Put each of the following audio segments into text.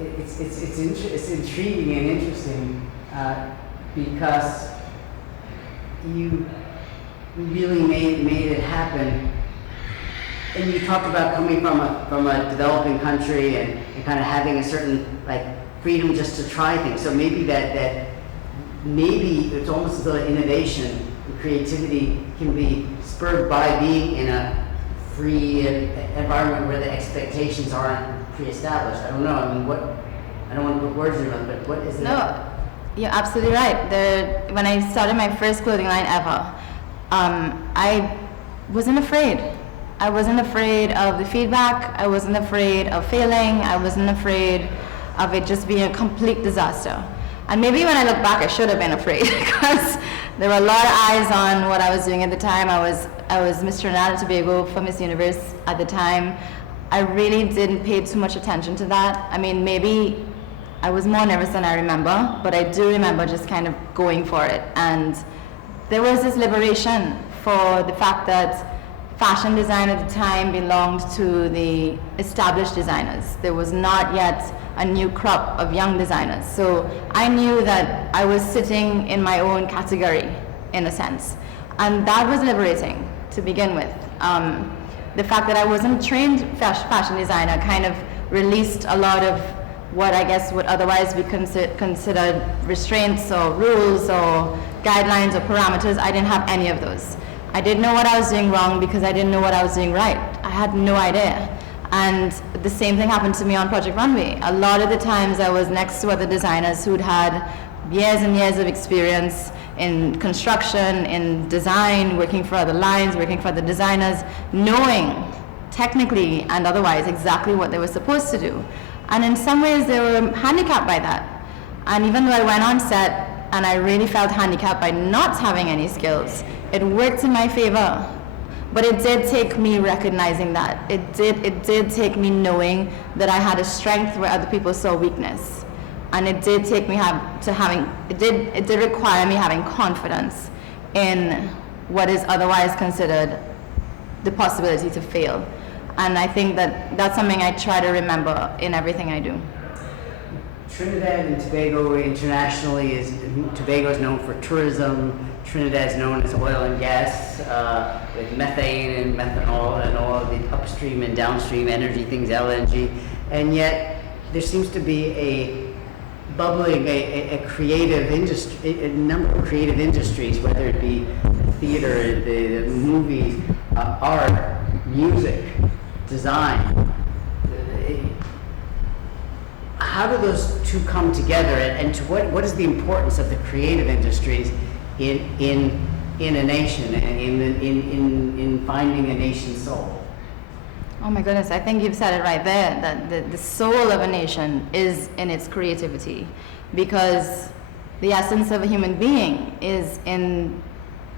it's intriguing and interesting because you really made it happen. And you talked about coming from a developing country and kind of having a certain like freedom just to try things. So maybe that maybe it's almost as though innovation and creativity can be spurred by being in a free environment where the expectations aren't pre-established. I don't know. I mean, I don't want to put words in your mouth, but what is it? No, you're absolutely right. When I started my first clothing line ever, I wasn't afraid. I wasn't afraid of the feedback. I wasn't afraid of failing. I wasn't afraid of it just being a complete disaster. And maybe when I look back, I should have been afraid because there were a lot of eyes on what I was doing at the time. I was Miss Trinidad Tobago for Miss Universe at the time. I really didn't pay too much attention to that. I mean, maybe I was more nervous than I remember, but I do remember just kind of going for it. And there was this liberation for the fact that fashion design at the time belonged to the established designers. There was not yet a new crop of young designers. So I knew that I was sitting in my own category, in a sense. And that was liberating to begin with. The fact that I wasn't a trained fashion designer kind of released a lot of what I guess would otherwise be considered restraints or rules or guidelines or parameters. I didn't have any of those. I didn't know what I was doing wrong because I didn't know what I was doing right. I had no idea. And the same thing happened to me on Project Runway. A lot of the times I was next to other designers who'd had years and years of experience in construction, in design, working for other lines, working for other designers, knowing technically and otherwise exactly what they were supposed to do. And in some ways they were handicapped by that. And even though I went on set and I really felt handicapped by not having any skills, it worked in my favor. But it did take me recognizing that. It did take me knowing that I had a strength where other people saw weakness. And it did take me it did require me having confidence in what is otherwise considered the possibility to fail. And I think that that's something I try to remember in everything I do. Trinidad and Tobago internationally Tobago is known for tourism. Trinidad is known as oil and gas, with methane and methanol and all of the upstream and downstream energy things, LNG. And yet there seems to be a creative industry, a number of creative industries, whether it be theater, the movies, art, music, design. How do those two come together, and to what is the importance of the creative industries in a nation, in finding a nation's soul? Oh my goodness, I think you've said it right there, that the soul of a nation is in its creativity, because the essence of a human being is in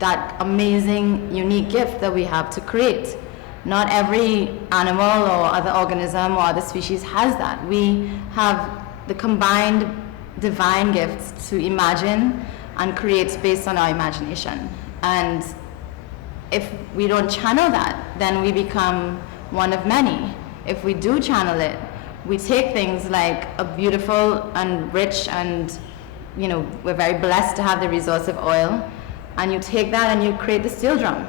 that amazing, unique gift that we have to create. Not every animal or other organism or other species has that. We have the combined divine gifts to imagine and create based on our imagination. And if we don't channel that, then we become one of many. If we do channel it, we take things like a beautiful and rich and, we're very blessed to have the resource of oil, and you take that and you create the steel drum.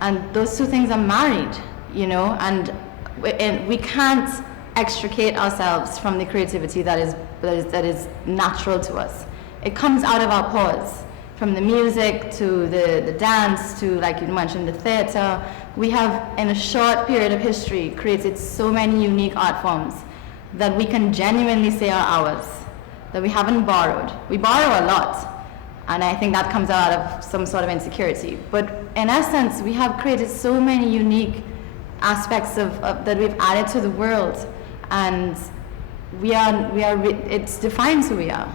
And those two things are married, and we can't extricate ourselves from the creativity that is natural to us. It comes out of our pores, from the music to the dance to, like you mentioned, the theater. We have, in a short period of history, created so many unique art forms that we can genuinely say are ours, that we haven't borrowed. We borrow a lot, and I think that comes out of some sort of insecurity. But in essence, we have created so many unique aspects that we've added to the world, and it defines who we are.